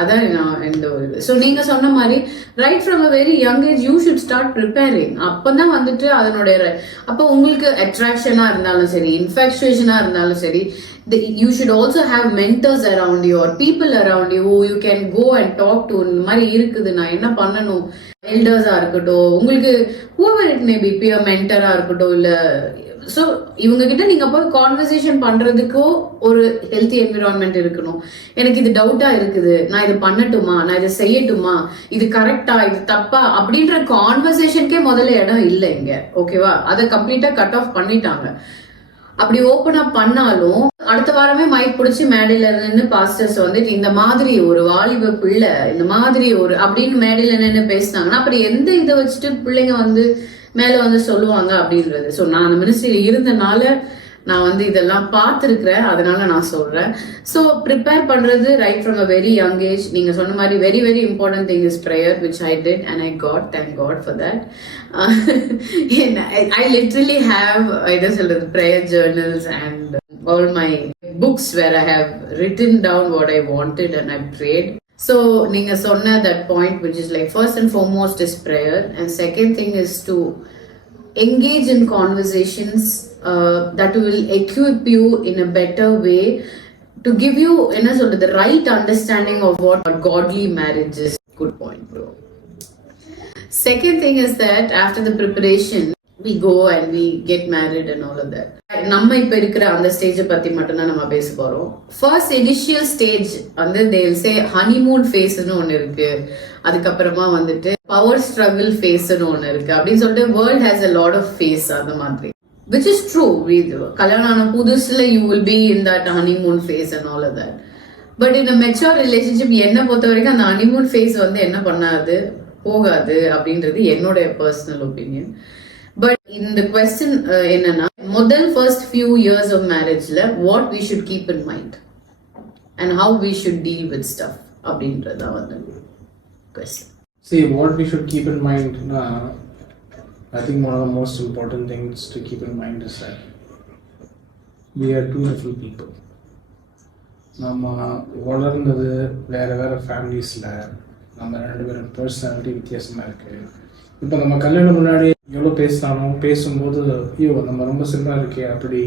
அதான் நான் இந்த ஒரு ஸோ நீங்க சொன்ன மாதிரி right from a very young age you should start preparing. அப்பதான் வந்துட்டு அதனுடைய அப்போ உங்களுக்கு அட்ராக்ஷனா இருந்தாலும் சரி, இன்ஃபேக்சுவேஷனா இருந்தாலும் சரி, you should also have mentors around you or people around you who you can go and talk to. இந்த மாதிரி இருக்குது, நான் என்ன பண்ணணும், எல்டர்ஸா இருக்கட்டும், உங்களுக்கு whoever it may be, peer mentor-ஆ இருக்கட்டும், இல்ல ஸோ இவங்க கிட்ட நீங்க போய் கான்வர்சேஷன் பண்றதுக்கோ ஒரு ஹெல்த்தி என்விரான்மெண்ட் இருக்கணும். எனக்கு இது டவுட்டா இருக்குது, நான் இது பண்ணட்டுமா, நான் இதை செய்யட்டுமா, இது கரெக்டா, இது தப்பா அப்படின்ற கான்வர்சேஷனுக்கே முதல்ல இடம் இல்லை இங்க. ஓகேவா, அதை கம்ப்ளீட்டா கட் ஆஃப் பண்ணிட்டாங்க. அப்படி ஓப்பன் அப் பண்ணாலும் அடுத்த வாரமே மைக் பிடிச்சி மேடையில நின்று பாஸ்டர்ஸ் வந்துட்டு இந்த மாதிரி ஒரு வாலிப பிள்ளை இந்த மாதிரி ஒரு அப்படின்னு மேடையில நின்று பேசினாங்கன்னா அப்புறம் எந்த இதை வச்சுட்டு பிள்ளைங்க வந்து மேல வந்து சொல்லுவாங்க அப்படின்றது. ஸோ நான் அந்த மினிஸ்ட்ரியில இருந்தனால நான் வந்து இதெல்லாம் பார்த்துருக்கிறேன், அதனால நான் சொல்றேன். ஸோ ப்ரிப்பேர் பண்றது right from a very young age. நீங்க சொன்ன மாதிரி very very important thing is prayer, which I did and I got, thank God for that. I literally have என்ன சொல்றது prayer journals and all my books where I have written down what I wanted and I prayed. So நீங்க சொன்ன that point which is like first and foremost is prayer, and second thing is to engage in conversations that will equip you in a better way to give you என்ன சொல்றது the right understanding of what godly marriage is. Good point, bro. Second thing is that after the preparation we go and we get married and all of that. நம்ம இப்ப இருக்கிற அந்த stage பத்தி மட்டும் தான் நம்ம பேச போறோம். ஃபர்ஸ்ட் இனிஷியல் ஸ்டேஜ் வந்து they will say honeymoon phase ன்னு ஒன்னு இருக்கு, அதுக்கப்புறமா வந்துட்டு பவர் ஸ்ட்ரகிள் ஃபேஸ்ன்னு ஒன்னு இருக்கு அப்படின்னு சொல்லிட்டு world has a lot of phase அந்த மாதிரி, which is true. கல்யாணம் ஆன புதுசுல you will be in that honeymoon phase and all of that, but in a mature relationship என்ன பொறுத்த வரைக்கும் அந்த honeymoon phase வந்து என்ன பண்ணாது போகாது அப்படின்றது என்னோட பர்சனல் ஒப்பீனியன். பட் இந்த கொஸ்டின் என்னன்னா முதல் ஃபர்ஸ்ட் ஃபியூ இயர்ஸ் ஆஃப் மேரேஜ்ல what we should keep in mind and how we should deal with stuff அப்படின்றதா வந்து question. See, what we should keep in mind, I think one of the most important things to keep in mind is that we are two different people. நம்ம வளர்ந்தது வேறு வேறு ஃபேமிலிஸில், நம்ம ரெண்டு பேரும் personality வித்தியாசமாக இருக்குது. இப்போ நம்ம கல்யாணம் முன்னாடி எவ்வளோ பேசினாலும் பேசும்போது ஐயோ நம்ம ரொம்ப சிம்பிளாக இருக்கே அப்படி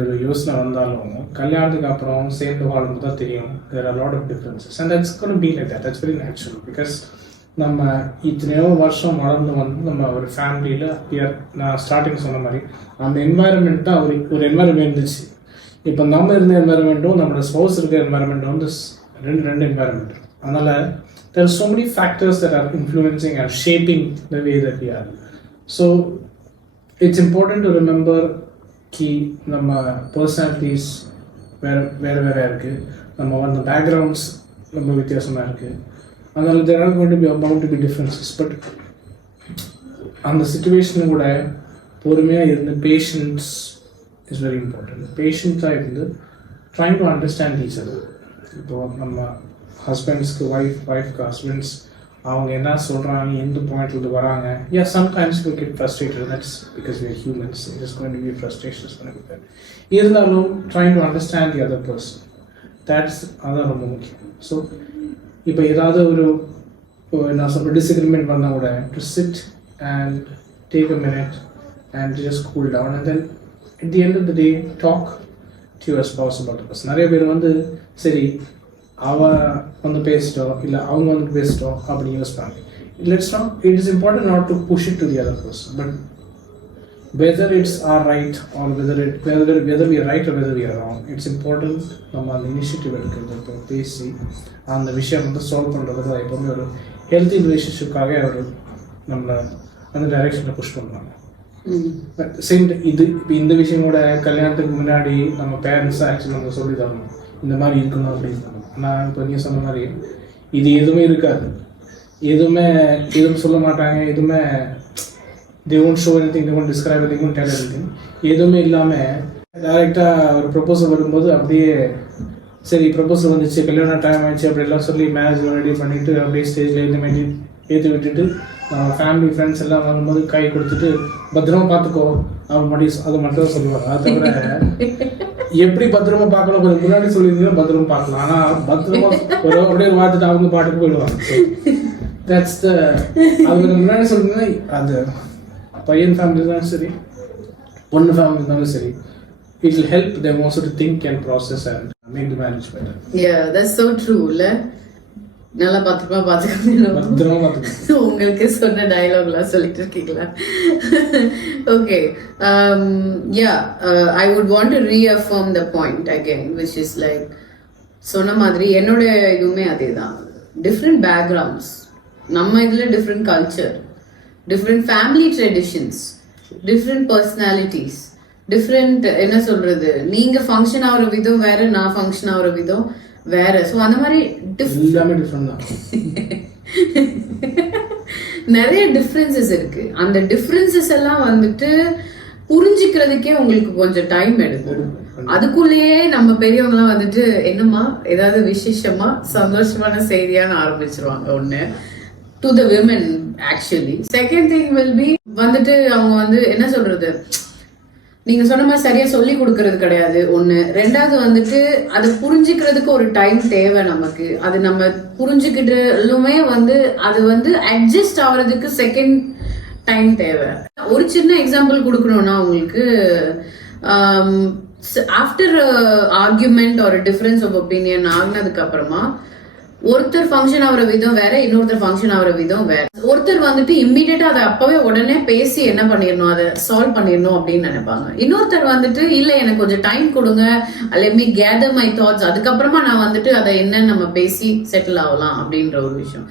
ஒரு யோசனை வந்தாலும் கல்யாணத்துக்கு அப்புறம் சேர்ந்து வாழும்போது தான் தெரியும் there are a lot of differences and that's going to be like that. That's very natural because நம்ம இத்தனையோ வருஷம் வளர்ந்து வந்து நம்ம ஒரு ஃபேமிலியில் நான் ஸ்டார்டிங் சொன்ன மாதிரி அந்த என்வாயர்மெண்ட் தான் ஒரு என்வாயர்மெண்ட் இருந்துச்சு. இப்போ நம்ம இருந்த என்வாயர்மெண்ட்டும் நம்மளோட ஸ்பௌஸ் இருக்கிற என்வாயர்மெண்ட்டும் வந்து ரெண்டு என்வாயர்மெண்ட். அதனால் there are so many factors that are influencing and shaping the way that we are. So it's important to remember ki nama personalities வேறு இருக்கு, நம்ம வந்து பேக்ரவுண்ட்ஸ் ரொம்ப வித்தியாசமாக இருக்குது. அதனால் there are going to be bound to be differences. But அந்த சிச்சுவேஷனும் கூட பொறுமையாக இருந்து பேஷன்ஸ் இஸ் வெரி இம்பார்ட்டன்ட். பேஷன்ஸாக இருந்து trying to understand each other. இப்போ நம்ம ஹஸ்பண்ட்ஸ்க்கு ஒய்ஃப்க்கு ஹஸ்பண்ட்ஸ் அவங்க என்ன சொல்கிறாங்க, எந்த பாயிண்ட்லேருந்து வராங்க. Sometimes we get frustrated, that's because we are humans, it is going to be frustrations பண்ணிட்டு இருந்தாலும் trying to understand the other person, அதான் ரொம்ப முக்கியம். ஸோ இப்போ ஏதாவது நான் சொல்கிற டிஸ்அக்ரிமெண்ட் பண்ணால் கூட to sit and take a minute and just cool down and then at the end of the day talk to your spouse about the person. நிறைய பேர் வந்து சரி அவன் வந்து பேசிட்டோம் இல்லை அவங்க வந்து பேசிட்டோம் அப்படி யோசிப்பாங்க. It is important not to push it to the other person, but whether it's our right or whether we are right or whether we are wrong, it's important நம்ம அந்த இனிஷியேட்டிவ் எடுக்கிறது பேசி அந்த விஷயம் வந்து சால்வ் பண்ணுறது தான் எப்போவுமே ஒரு ஹெல்த்தி ரிலேஷன்ஷிப்காக ஒரு நம்மளை அந்த டைரெக்ஷனில் புஷ் பண்ணுறாங்க. சேம் இது இப்போ இந்த விஷயம் கூட கல்யாணத்துக்கு முன்னாடி நம்ம பேரண்ட்ஸ் ஆக்சுவலி நம்ம சொல்லி தரணும் இந்த மாதிரி இருக்கணும் அப்படின்னு. நான் இப்போ நீங்கள் சொன்ன மாதிரி இது எதுவுமே இருக்காது, எதுவும் சொல்ல மாட்டாங்க, எதுவுமே they won't show anything, they won't describe anything, they won't tell anything. எதுவுமே இல்லாமல் டேரெக்டாக ஒரு ப்ரொப்போசல் வரும்போது அப்படியே சரி ப்ரொப்போசல் வந்துச்சு, கல்யாணம் டைம் ஆயிடுச்சு அப்படிலாம் சொல்லி மேரேஜ் ரெடி பண்ணிவிட்டு அப்படியே ஸ்டேஜில் இந்த மாதிரி ஏற்றி விட்டுட்டு ஃபேமிலி ஃப்ரெண்ட்ஸ் எல்லாம் வரும்போது கை கொடுத்துட்டு பத்திரமா பார்த்துக்கோ அவங்க அதை மட்டும் தான் சொல்லுவாங்க. அதை தவிர எப்படி பத்திரமா பார்க்கணும் கொஞ்சம் முன்னாடி சொல்லியிருந்தீங்கன்னா பத்திரமா பார்க்கலாம், ஆனால் பத்திரமா அப்படியே பார்த்துட்டு அவங்க பாட்டுக்கு போயிடுவாங்க. தட்ஸ் த அவங்க முன்னாடி சொல்லிங்கன்னா அது பையன் ஃபேமிலி இருந்தாலும் சரி பொண்ணு ஃபேமிலி இருந்தாலும் சரி, it will help them also to think and process and make the marriage better. Yeah, that's so true. நல்லா பத்திரமா பார்த்துக்கணும். உங்களுக்கு சொன்ன டயலாக்லாம் சொல்லிட்டு இருக்கீங்களா? Okay, I would want to reaffirm the point again, which is like சொன்ன மாதிரி என்னோட இதுவுமே அதே தான். டிஃப்ரெண்ட் பேக்ரவுண்ட்ஸ், நம்ம இதில் different culture, different family traditions, different personalities, different என்ன சொல்றது, நீங்க ஃபங்க்ஷன் ஆகிற விதம் வேற, நான் ஃபங்க்ஷன் ஆகிற விதம் வேற. ஸோ அந்த மாதிரி நிறைய டிஃப்ரென்சஸ் இருக்கு. அந்த டிஃப்ரென்சஸ் எல்லாம் வந்துட்டு புரிஞ்சுக்கிறதுக்கே உங்களுக்கு கொஞ்சம் டைம் எடுக்கும். அதுக்குள்ளேயே நம்ம பெரியவங்கலாம் வந்துட்டு என்னம்மா ஏதாவது விசேஷமா சந்தோஷமான செய்தியான ஆரம்பிச்சிருவாங்க. ஒண்ணு to the women actually. Second thing will be வந்துட்டு அவங்க வந்து என்ன சொல்றது, நீங்க சொன்ன மாதிரி சரியா சொல்லி கொடுக்கறது கிடையாது ஒண்ணு. ரெண்டாவது வந்துட்டு அதை புரிஞ்சுக்கிறதுக்கு ஒரு டைம் தேவை நமக்கு. அது நம்ம புரிஞ்சுக்கிட்டுமே வந்து அது வந்து அட்ஜஸ்ட் ஆகுறதுக்கு செகண்ட் டைம் தேவை. ஒரு சின்ன எக்ஸாம்பிள் கொடுக்கணும்னா உங்களுக்கு, ஆஃப்டர் ஆர்கியூமெண்ட் ஒரு டிஃபரன்ஸ் ஆஃப் ஒப்பீனியன் ஆகினதுக்கு அப்புறமா ஒருத்தர் ஃபங்க்ஷன் ஆகிற விதம் வேற, இன்னொருத்தர் ஃபங்க்ஷன் ஆகிற விதம் வேற. ஒருத்தர் வந்துட்டு இம்மிடியட்டா அதை அப்பவே உடனே பேசி என்ன பண்ணிடணும், அதை சால்வ் பண்ணிடணும் அப்படின்னு நினைப்பாங்க. இன்னொருத்தர் வந்துட்டு இல்ல எனக்கு கொஞ்சம் டைம் கொடுங்க, let me gather my thoughts, அதுக்கப்புறமா நான் வந்துட்டு அதை என்னன்னு நம்ம பேசி செட்டில் ஆகலாம் அப்படின்ற ஒரு விஷயம்.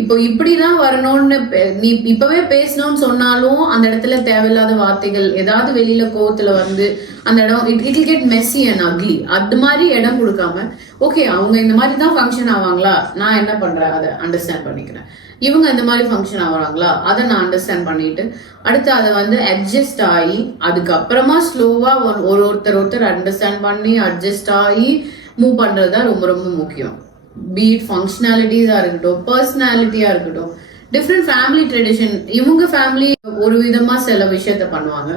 இப்போ இப்படிதான் வரணும்னு நீ இப்பவே பேசணும்னு சொன்னாலும் அந்த இடத்துல தேவையில்லாத வார்த்தைகள் ஏதாவது வெளியில கோவத்துல வந்து அந்த இடம் it will get messy and ugly. அது மாதிரி இடம் கொடுக்காம ஓகே அவங்க இந்த மாதிரி தான் ஃபங்க்ஷன் ஆவாங்களா, நான் என்ன பண்றேன் அதை அண்டர்ஸ்டாண்ட் பண்ணிக்கிறேன். இவங்க இந்த மாதிரி ஃபங்க்ஷன் ஆகுறாங்களா, அதை நான் அண்டர்ஸ்டாண்ட் பண்ணிட்டு அடுத்து அதை வந்து அட்ஜஸ்ட் ஆகி அதுக்கப்புறமா ஸ்லோவா ஒருத்தர் அண்டர்ஸ்டாண்ட் பண்ணி அட்ஜஸ்ட் ஆகி மூவ் பண்றது தான் ரொம்ப ரொம்ப முக்கியம். பீட் ஃபங்க்ஷனாலிட்டிஸா இருக்கட்டும், பர்சனாலிட்டியா இருக்கட்டும், டிஃப்ரெண்ட் ஃபேமிலி ட்ரெடிஷன். இவங்க ஃபேமிலி ஒரு விதமா சில விஷயத்த பண்ணுவாங்க,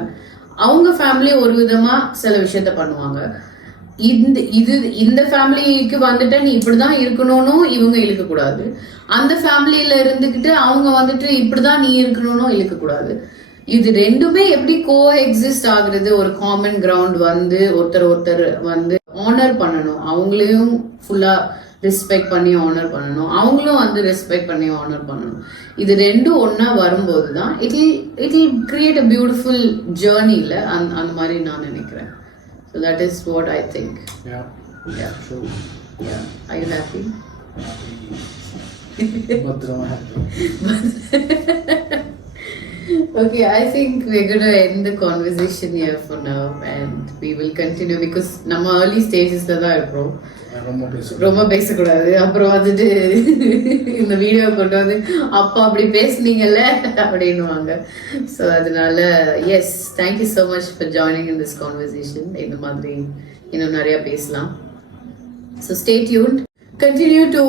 அவங்க ஃபேமிலி ஒரு விதமா சில விஷயத்த பண்ணுவாங்க. இந்த ஃபேமிலிக்கு வந்துட்டு நீ இப்படிதான் இருக்கணும்னு இவங்க இழுக்க கூடாது, அந்த ஃபேமிலியில இருந்துகிட்டு அவங்க வந்துட்டு இப்படிதான் நீ இருக்கணும்னு இழுக்க கூடாது. இது ரெண்டுமே எப்படி கோ எக்ஸிஸ்ட் ஆகுறது, ஒரு காமன் கிரவுண்ட் வந்து ஒருத்தர் வந்து ஆனர் பண்ணணும், அவங்களையும் ஃபுல்லா ரெஸ்பெக்ட் பண்ணி ஆனர் பண்ணணும், அவங்களும் வந்து ரெஸ்பெக்ட் பண்ணி ஆனர் பண்ணணும். இது ரெண்டும் ஒன்னா வரும்போது தான் it will create a beautiful journey. அந்த மாதிரி நான் நினைக்கிறேன். So that is what I think. Yeah. True. Yeah. Are you happy? Okay, I think we're going to end the conversation here for now and we will continue because நம்ம early stages தான் இருக்கோம். ரொம்ப பேசக்கூடாது. அப்புறம் வந்துட்டு இந்த video கொண்டு வந்து அப்பா அப்படி பேசுனீங்கல்ல அப்படின்னுவாங்க. ஸோ அதனால yes, thank you so much for joining in this conversation. இந்த மாதிரி இன்னும் நிறைய பேசலாம். So stay tuned. Continue to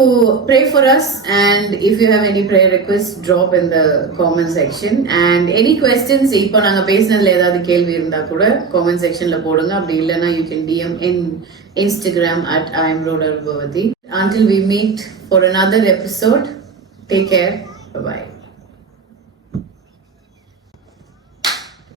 pray for us, and if you have any prayer requests, drop in the comment section. And any questions, இப்போ நாங்க பேசினதுல ஏதாவது கேள்வி இருந்தா கூட comment sectionல போடுங்க. அப்படி இல்லைன்னா you can DM in Instagram at @IamRodarubhavati. Until we meet for another episode, take care. Bye bye.